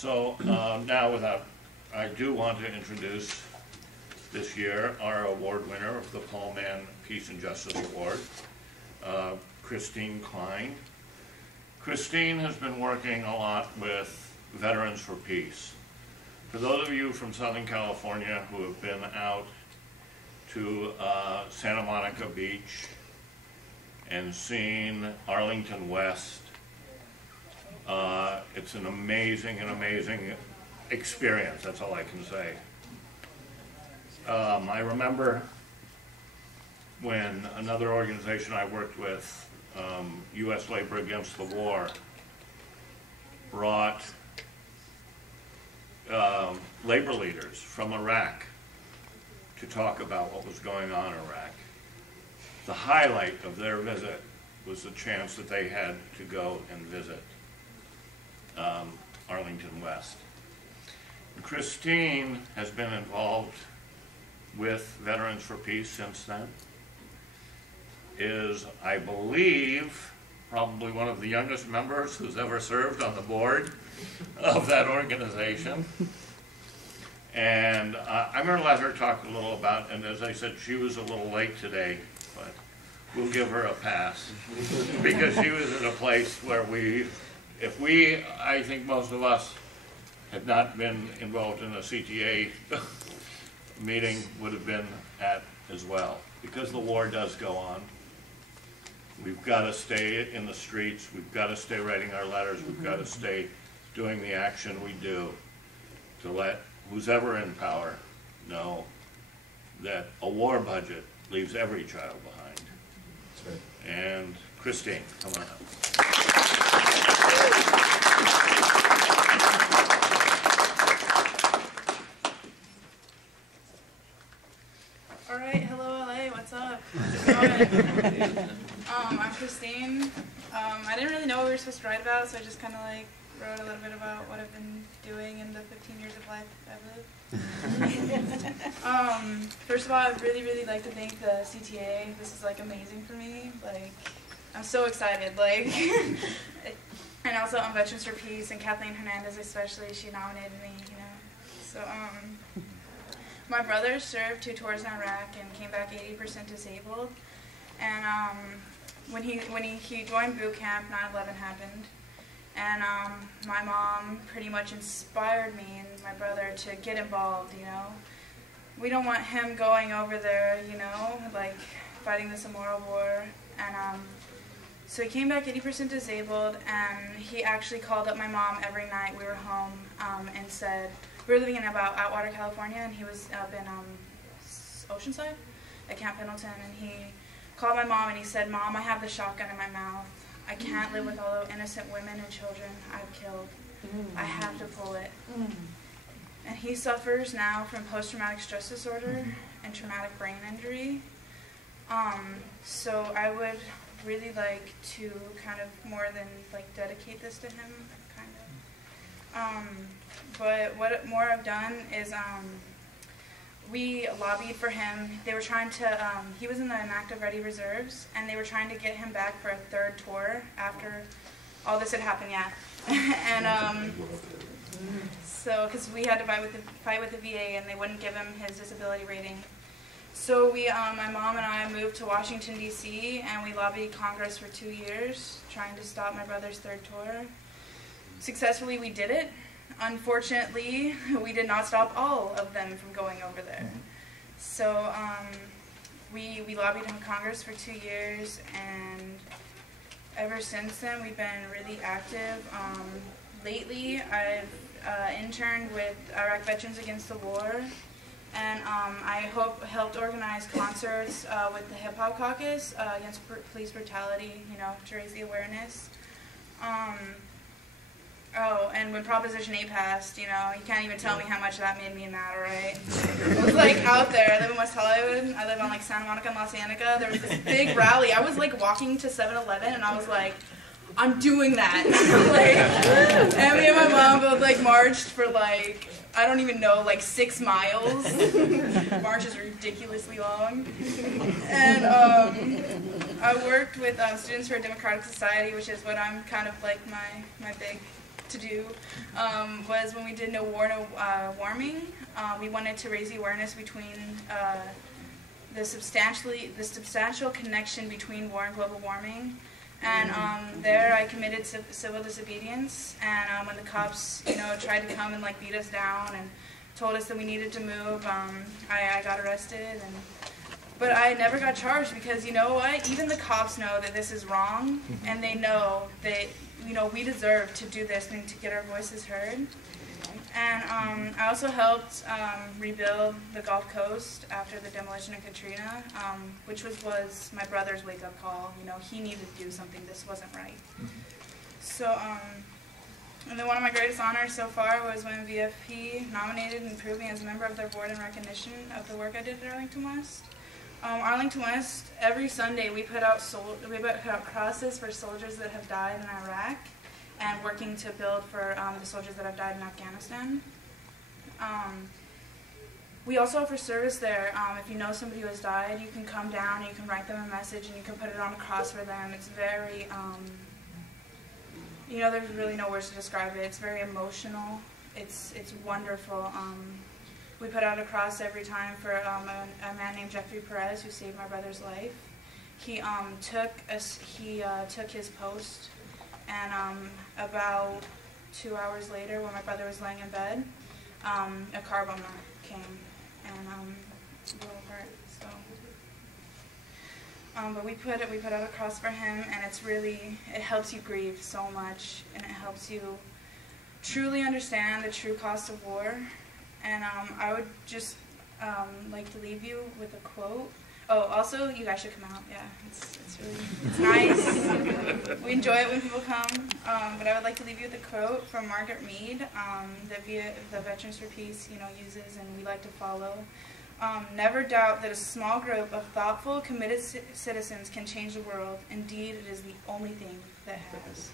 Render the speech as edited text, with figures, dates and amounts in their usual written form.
So now I do want to introduce this year our award winner of the Mann Peace and Justice Award, Kristine Klein. Kristine has been working a lot with Veterans for Peace. For those of you from Southern California who have been out to Santa Monica Beach and seen Arlington West, it's an amazing experience. That's all I can say. I remember when another organization I worked with, U.S. Labor Against the War, brought labor leaders from Iraq to talk about what was going on in Iraq. The highlight of their visit was the chance that they had to go and visit Arlington West. And Kristine has been involved with Veterans for Peace since then. Is, I believe, probably one of the youngest members who's ever served on the board of that organization. And I'm going to let her talk a little about, and as I said, she was a little late today, but we'll give her a pass because she was in a place where I think most of us had not been involved in a CTA meeting, would have been at as well. Because the war does go on. We've got to stay in the streets, we've got to stay writing our letters, we've got to stay doing the action we do to let who's ever in power know that a war budget leaves every child behind. That's right. And Kristine, come on up. All right, hello LA, what's up? I'm Kristine. I didn't really know what we were supposed to write about, so I just kind of like wrote a little bit about what I've been doing in the 15 years of life I've lived. First of all, I'd really like to thank the CTA. This is like amazing for me. Like, I'm so excited. Like, and also on Veterans for Peace and Kathleen Hernandez especially, she nominated me. You know, so my brother served 2 tours in Iraq and came back 80% disabled. And when he joined boot camp, 9/11 happened. And my mom pretty much inspired me and my brother to get involved, you know. We don't want him going over there, you know, like fighting this immoral war. And so he came back 80% disabled, and he actually called up my mom every night we were home and said, we were living in about Atwater, California, and he was up in Oceanside at Camp Pendleton, and he called my mom and he said, "Mom, I have the shotgun in my mouth. I can't live with all the innocent women and children I've killed. I have to pull it." And he suffers now from post-traumatic stress disorder and traumatic brain injury. So I would really like to kind of more than like dedicate this to him, kind of. But what more I've done is we lobbied for him. They were trying to, he was in the inactive ready reserves, and they were trying to get him back for a 3rd tour after all this had happened, yeah. And so, because we had to fight with the VA, and they wouldn't give him his disability rating. So we, my mom and I moved to Washington, D.C., and we lobbied Congress for 2 years, trying to stop my brother's 3rd tour. Successfully, we did it. Unfortunately, we did not stop all of them from going over there. So we lobbied in Congress for 2 years, and ever since then we've been really active. Lately, I've interned with Iraq Veterans Against the War, and I helped organize concerts with the Hip Hop Caucus against police brutality, you know, to raise the awareness. Oh, and when Proposition 8 passed, you know, you can't even tell me how much that made me mad, right? It was like out there. I live in West Hollywood. I live on like Santa Monica and Los Angeles. There was this big rally. I was like walking to 7-Eleven and I was like, I'm doing that. Like, and me and my mom both like marched for like, I don't even know, like 6 miles. March is ridiculously long. And I worked with Students for a Democratic Society, which is what I'm kind of like my big to do was when we did No War, No Warming. We wanted to raise the awareness between the substantial connection between war and global warming. And there I committed civil disobedience, and when the cops, tried to come and like beat us down and told us that we needed to move, I got arrested, but I never got charged because you know what? Even the cops know that this is wrong, and they know that we deserve to do this and to get our voices heard. And I also helped rebuild the Gulf Coast after the demolition of Katrina, which was my brother's wake-up call. He needed to do something. This wasn't right. So, and then one of my greatest honors so far was when VFP nominated and approved me as a member of their board in recognition of the work I did at Arlington West. Arlington West, every Sunday we put out crosses for soldiers that have died in Iraq, and working to build for the soldiers that have died in Afghanistan. We also offer service there. If you know somebody who has died, you can come down, you can write them a message, and you can put it on a cross for them. It's very, there's really no words to describe it. It's very emotional. It's wonderful. We put out a cross every time for a man named Jeffrey Perez who saved my brother's life. He took his post. And about 2 hours later, when my brother was laying in bed, a car bomber came and blew him apart. So, but we put out a cross for him, and it helps you grieve so much, and it helps you truly understand the true cost of war. And I would just like to leave you with a quote. Oh, also, you guys should come out. Yeah, it's nice. We enjoy it when people come. But I would like to leave you with a quote from Margaret Mead that the Veterans for Peace, uses, and we like to follow. Never doubt that a small group of thoughtful, committed citizens can change the world. Indeed, it is the only thing that has.